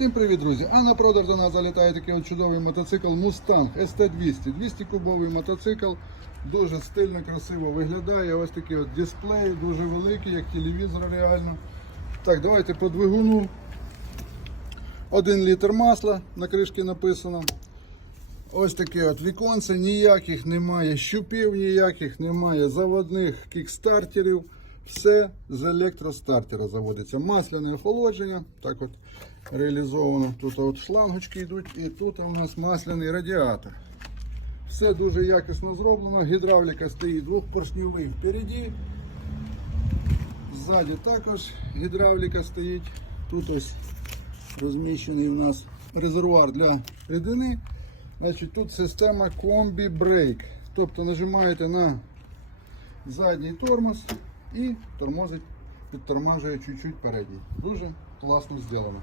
Всім привіт, друзі! А на продаж до нас залітає такий от чудовий мотоцикл Mustang ST200. 200 кубовий мотоцикл. Дуже стильно, красиво виглядає. Ось такий от дисплей, дуже великий, як телевізор реально. Так, давайте по двигуну. 1 літр масла на кришці написано. Ось таке от віконце, ніяких немає щупів, ніяких немає заводних кікстартерів. Все з електростартера заводиться. Масляне охолодження. Так от реалізовано. Тут от шлангочки йдуть і тут у нас масляний радіатор. Все дуже якісно зроблено. Гідравліка стоїть двохпоршньовий впереді. Ззаді також гідравліка стоїть. Тут ось розміщений у нас резервуар для рідини. Значить, Тут система комбі брейк. Тобто нажимаєте на задній тормоз і тормозить, підтормажує чуть-чуть передній. Дуже класно зроблено.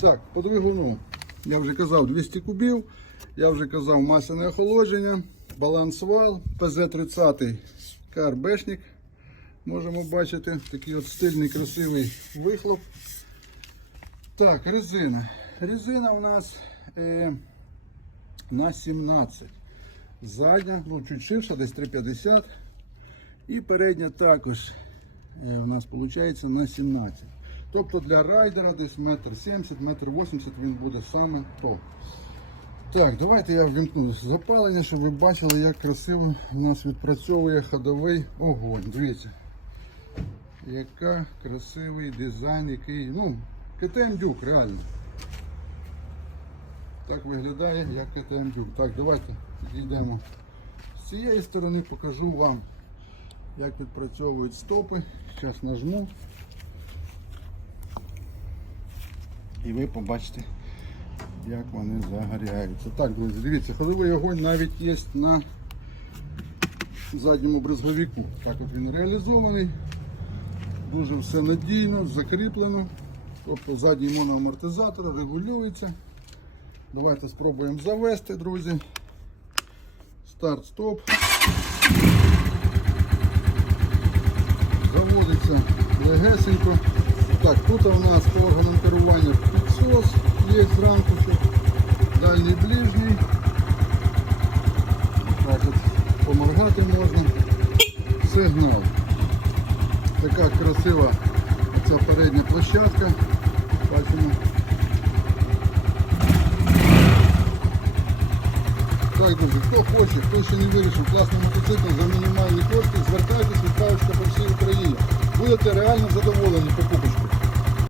Так, по двигуну. Я вже казав 200 кубів, я вже казав масляне охолодження, баланс вал, ПЗ-30 карбешник. Можемо бачити такий от стильний красивий вихлоп. Так, резина. Резина у нас е, на 17. Задня, ну чуть ширша, десь 3,50. І передня також е, у нас виходить на 17. Тобто для райдера десь метр 70, метр 80 він буде саме то. Так, давайте я ввімкну запалення, щоб ви бачили, як красиво у нас відпрацьовує ходовий огонь. Дивіться. Яка красивий дизайн, який, ну, КТМ Дюк, реально. Так виглядає, як КТМ Дюк. Так, давайте йдемо з цієї сторони, покажу вам, як відпрацьовують стопи. Зараз нажму. І ви побачите, як вони загоряються. Так, друзі, дивіться, ходовий огонь навіть є на задньому брезговіку. Так от він реалізований. Дуже все надійно, закріплено. Тобто задній моноамортизатор регулюється. Давайте спробуємо завести, друзі. Старт-стоп. легесенько. Так, тут у нас по органам керування підсос є зранку, що дальній ближній. Так от поморгати можна. Сигнал. Така красива ця передня площадка. Бачимо. Так, друзі, хто хоче, хто ще не вирішив класний мотоцикл за мінімальні Будете реально задоволені покупочкою.